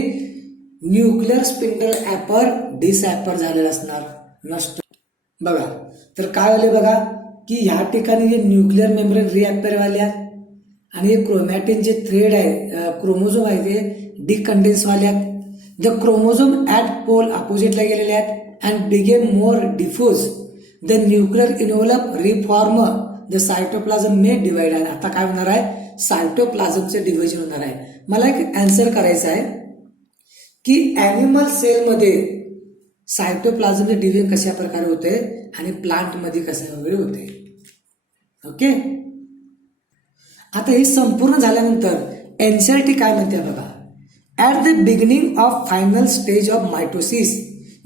न्यूक्लिअर स्पिंडल ऍपर डिसऍपर झालेलं असणार, नष्ट. बघा तर काय झालं बघा की ह्या ठिकाणी जे न्यूक्लिअर मेम्ब्रेन रिअपिअर व्हायला आणि हे क्रोमॅटिन जे थ्रेड आहे, क्रोमोझोम आहे ते डिकंडेन्स व्हायला. द क्रोमोझोम ऍट पोल अपोजिटला गेलेले आहेत and begin more diffuse. The nuclear involve reform the cytoplasm may divide. आता काय होणार आहे, सायटोप्लाझमचे डिव्हिजन होणार आहे. मला एक आन्सर करायचं आहे की ॲनिमल सेलमध्ये सायटोप्लाझमचे डिव्हिजन कशा प्रकारे होते आणि प्लांटमध्ये कशा वगैरे होते. ओके, आता हे संपूर्ण झाल्यानंतर एनसीईआरटी काय म्हणते बघा, at the beginning of final stage of mitosis.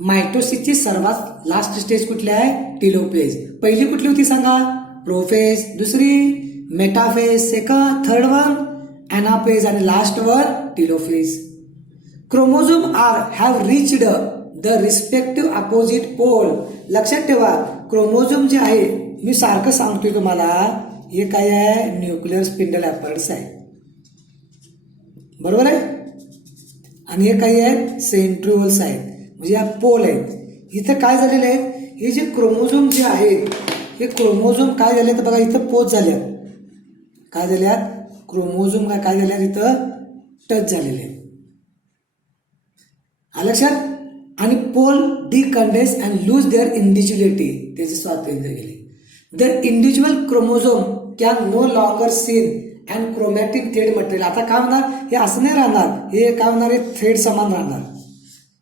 मायटोसिसची सर्वात लास्ट स्टेज कुठली आहे, टेलोफेज. पहिली कुठली होती सांगा, प्रोफेज. दुसरी metaphase. Second, third one anaphase आणि last one telophase. Chromosome have reached the respective opposite pole. लक्षात ठेवा, क्रोमोझोम जे आहे, मी सारखं सांगतोय तुम्हाला, हे काय आहे, न्यूक्लिअर स्पिंडल ऍपर्स आहे, बरोबर आहे. आणि हे काही आहेत, सेंट्रिओल्स आहेत, म्हणजे या पोल आहेत. इथं काय झालेलं आहे, हे जे क्रोमोझोम जे आहेत, हे क्रोमोझोम काय झाले तर बघा इथं पोच झाल्यात. काय झाल्यात, क्रोमोझोम काय झाल्यात, इथं टच झालेले आहेत. लक्षात. आणि pole decondense and lose their individuality, त्याचे स्वातंत्र्य गेले. The individual chromosome can no longer seen and chromatic thread material. आता काय होणार, हे असं नाही राहणार, हे काय होणार, हे थ्रेड समान राहणार.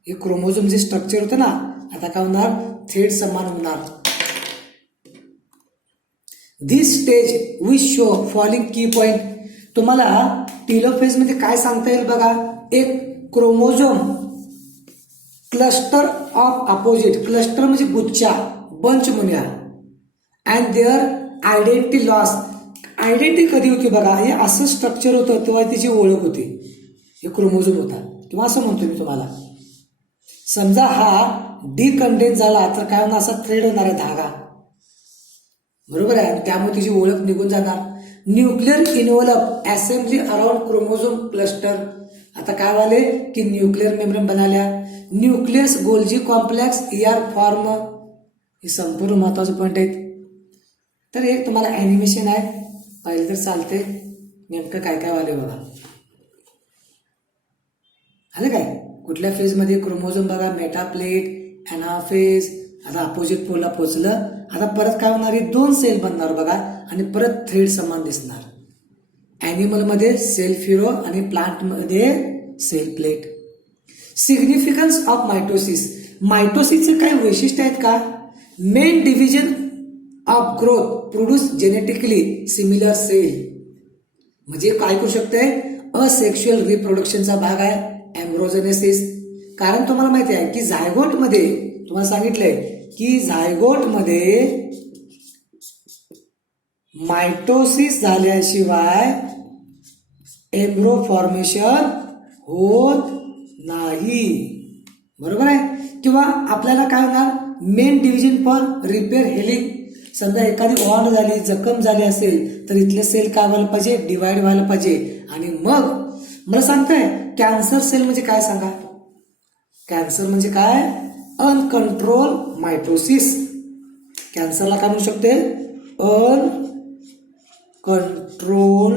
हे क्रोमोझोम जे स्ट्रक्चर होतं ना, आता काय होणार, थ्रेड समान होणार. This stage we show following की पॉइंट. तुम्हाला टेलोफेज मध्ये काय सांगता येईल बघा, एक chromosome cluster of opposite. Cluster म्हणजे गुच्छा, बंच म्हणूया. And their identity loss. Identity कधी होती बघा, हे असं स्ट्रक्चर होतं तेव्हा त्याची ओळख होती, हे क्रोमोझोम होता. किंवा असं म्हणतो मी तुम्हाला, समजा हा डिकंडेन्स झाला तर काय होणार, असा थ्रेड होणार आहे, धागा, बरोबर आहे. आणि त्यामुळे त्याची ओळख निघून जाणार. Nuclear involve assembly around chromosome cluster. आता काय व्हाले की न्यूक्लिअर मेम्ब्रेन बनाल्या. Nucleus Golgi complex form. हे संपूर्ण महत्वाचे पॉईंट आहेत. तर एक तुम्हाला ॲनिमेशन आहे, पाहिलं तर चालते, नेमकं काय काय व्हाले बघा. आलं काय, कुठल्या फेजमध्ये क्रोमोझोम बघा, मेटाप्लेट, एनाफेज. आता अपोजिट पोलला पोचलं. आता परत काय होणार, दोन सेल बनणार बघा आणि परत थ्रेड समान दिसणार. ॲनिमलमध्ये सेल फिरो आणि प्लांटमध्ये cell plate. Significance of mitosis. मायटोसिसचे काही वैशिष्ट्य आहेत का, main division of growth produce genetically similar cell. म्हणजे काय करू शकते, असेक्शुअल रिप्रोडक्शनचा भाग आहे एम्ब्रोजेनेसिस. कारण तुम्हाला माहिती आहे की झायगोटमध्ये तुम्हाला सांगितलंय की झायगोटमध्ये मायटोसिस झाल्याशिवाय एम्ब्रो फॉर्मेशन होत नाही, बरोबर आहे. किंवा आपल्याला काय होणार, main division for repair hailing. समजा एखादी वॉन्ड झाली, जखम झाली असेल तर इथले सेल काय व्हायला पाहिजे, डिवाइड व्हायला पाहिजे. आणि मग मला सांगताय कॅन्सर सेल म्हणजे काय सांगा, कॅन्सर म्हणजे काय, अनकंट्रोल मायटोसिस. कॅन्सरला काय म्हणू शकते, अनकंट्रोल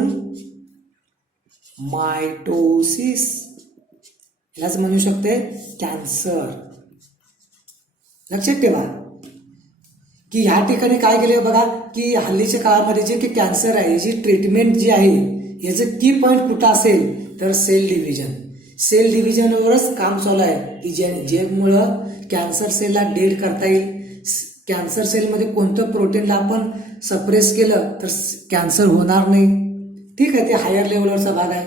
मायटोसिस, यालाच म्हणू शकते कॅन्सर. लक्षात ठेवा की ह्या ठिकाणी काय केले बघा की हल्लीच्या काळामध्ये जे की कॅन्सर आहे याची ट्रीटमेंट जी आहे याचं की पॉईंट कुठं असेल तर सेल डिव्हिजन. सेल डिव्हिजनवरच काम चालू आहे की ज्यामुळं कॅन्सर सेलला डेड करता येईल. कॅन्सर सेलमध्ये कोणतं प्रोटीनला आपण सप्रेस केलं तर कॅन्सर होणार नाही. ठीक आहे, ते हायर लेवलवरचा भाग आहे.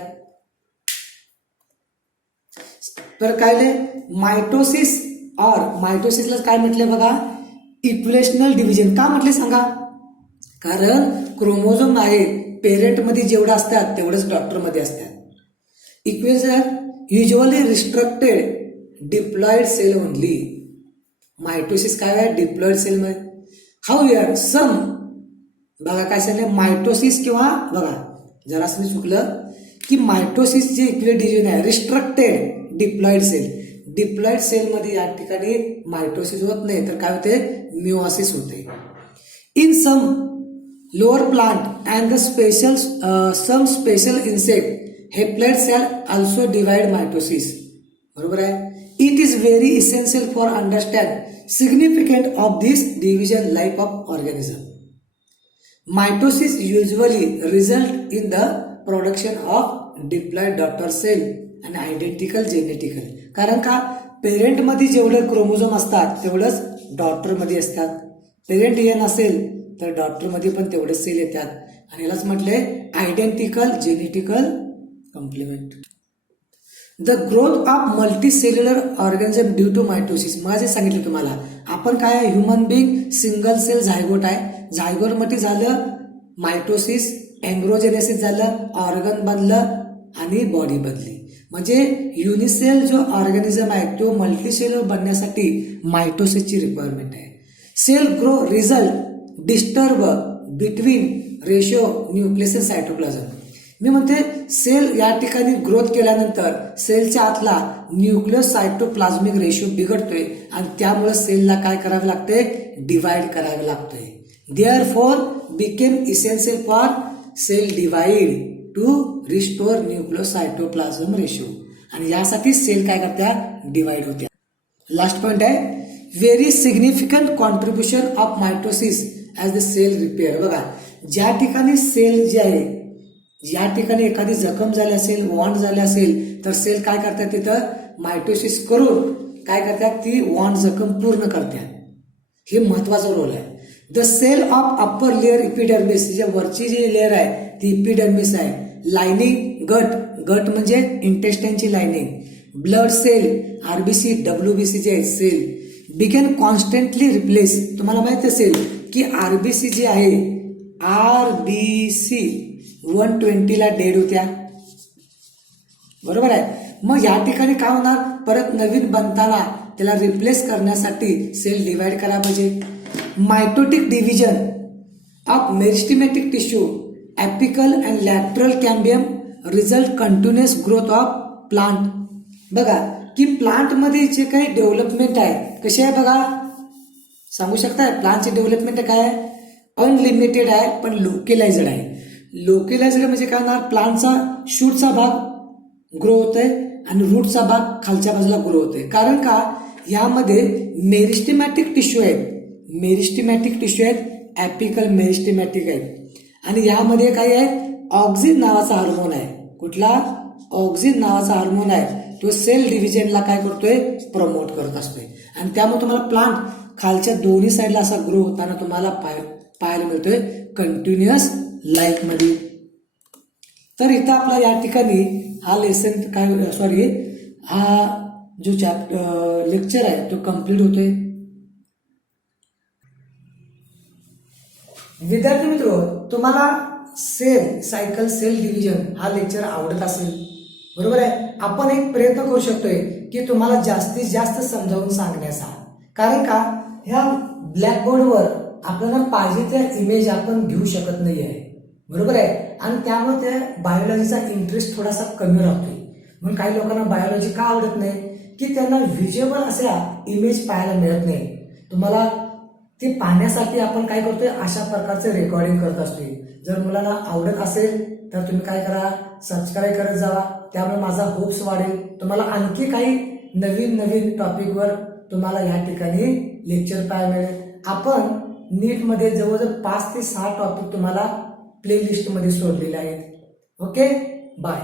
तर काय मायटोसिस और मायटोसिसला काय म्हटलंय बघा इक्वेशनल डिव्हिजन. का म्हटले सांगा, कारण क्रोमोझोम आहे पेरेंटमध्ये जेवढं असतात तेवढंच डॉक्टरमध्ये असतात. Equation usually restricted diploid cell only. Mitosis काय आहे डिप्लॉइड सेल मध्ये. हाऊ यार सम बघा काय सांगितलं मायटोसिस किंवा बघा जरासं मी चुकलं की मायटोसिस जे इक्वेट डिव्हिजन आहे रिस्ट्रक्टेड डिप्लॉइड सेल. डिप्लॉइड सेलमध्ये या ठिकाणी मायटोसिस होत नाही तर काय होते मिओसिस होते. In some lower plant and the special some special insect haploid cell also divide mitosis. बरोबर आहे. It is very essential for understand significant of this division life of organism. Mitosis usually result in the production of diploid daughter cell आणि identical genetical. कारण का पेरेंटमध्ये जेवढं chromosome असतात तेवढंच डॉटरमध्ये असतात. Parent हे नसेल तर डॉटरमध्ये पण तेवढेच सेल येतात आणि यालाच म्हटले identical genetical complement. The growth of multicellular organism due to mitosis. मग जे सांगितलं तुम्हाला आपण काय human being single cell zygote आहे. झायगोटमध्ये झालं मायटोसिस, एम्ब्रोजेनेसिस झालं, ऑर्गन बनलं आणि बॉडी बनली. म्हणजे युनिसेल जो ऑर्गॅनिझम आहे तो मल्टीसेल्युलर बनण्यासाठी मायटोसिसची रिक्वायरमेंट आहे. Cell grow result disturb between ratio nucleus and cytoplasm. मी म्हणते सेल या ठिकाणी ग्रोथ केल्यानंतर सेलच्या आतला न्यूक्लियस सायटोप्लाझमिक रेशो बिघडतोय आणि त्यामुळे सेलला काय करावे लागते डिवाइड करावे लागतोय. Therefore became essential for cell divide to restore nucleus cytoplasm ratio. आणि यासाठी सेल काय करत्या डिवाइड होत्या. लास्ट पॉइंट आहे very significant contribution of mitosis as the cell repair. बघा ज्या ठिकाणी सेल जे आहे या ठिकाणी एखादी जखम झाली असेल वॉन्ड झाली असेल तर सेल काय करतात तिथं मायटोसिस करून काय करतात ती वॉन्ड जखम पूर्ण करतात. हे महत्वाचा रोल आहे. The cell of upper layer epidermis, ज्या वरची जी लेअर आहे ती इपिडर्मिस आहे. लायनिंग गट म्हणजे इंटेस्टाईनची lining. Blood cell RBC WBC जे आहे सेल बिगेन कॉन्स्टंटली रिप्लेस. तुम्हाला माहिती असेल की आरबीसी जी आहे आरबीसी 120 डेड होत्या. बरोबर आहे. मग या ठिकाणी काय होणार परत नवीन बनताना त्याला रिप्लेस करण्यासाठी सेल डिवाइड करायला पाहिजे. Mitotic division of meristematic tissue apical and lateral cambium result continuous growth of plant. बघा की प्लांटमध्ये जे काही डेव्हलपमेंट आहे कशी आहे बघा सांगू शकताय. प्लांटची डेव्हलपमेंट काय आहे अनलिमिटेड आहे पण लोकलाइज्ड आहे. लोकलाइज्ड म्हणजे काय होणार प्लांटचा शूटचा भाग ग्रो होतोय आणि रूटचा भाग खालच्या बाजूला ग्रो होतोय. कारण का यामध्ये मेरिस्टेमॅटिक टिश्यू आहेत. मेरिस्टेमॅटिक टिश्यू आहेत ॲपिकल मेरिस्टेमॅटिक आहेत आणि यामध्ये काय आहे ऑक्झिन नावाचा हार्मोन आहे. कुठला ऑक्झिन नावाचा हार्मोन आहे तो सेल डिव्हिजनला काय करतोय प्रमोट करत असतोय आणि त्यामुळे तुम्हाला प्लांट खालच्या दोन्ही साईडला असा ग्रो होताना तुम्हाला पाहायला मिळतोय कंटिन्युअस लाईफ मध्ये. तर इथं आपला या ठिकाणी हा लेसन काय सॉरी हा जो लेक्चर आहे तो कम्प्लीट होतोय. विद्यार्थी मित्र तुम्हाला सेल सायकल सेल डिव्हिजन हा लेक्चर आवडत असेल बरोबर आहे. आपण एक प्रयत्न करू शकतोय की तुम्हाला जास्तीत जास्त समजावून सांगण्याचा. कारण का ह्या ब्लॅकबोर्डवर आपल्याला पाहिजे त्या इमेज आपण घेऊ शकत नाही आहे बरोबर आहे आणि त्यामुळे त्या बायोलॉजीचा इंटरेस्ट थोडासा कमी राहतोय. म्हणून काही लोकांना बायोलॉजी का आवडत नाही की त्यांना व्हिज्युअल अशा इमेज पाहायला मिळत नाही. तुम्हाला ते पाहण्यासाठी आपण काय करतोय, अशा प्रकारचे रेकॉर्डिंग करत असतोय. जर मुलांना आवडत असेल तर तुम्ही काय करा, सबस्क्राईब करत जावा. त्यामुळे माझा होप्स वाढेल. तुम्हाला आणखी काही नवीन नवीन टॉपिकवर तुम्हाला या ठिकाणी लेक्चर पाहायला मिळेल. आपण नीटमध्ये जवळजवळ 5 ते 6 टॉपिक तुम्हाला प्लेलिस्टमध्ये सोडलेले आहेत. Okay, bye.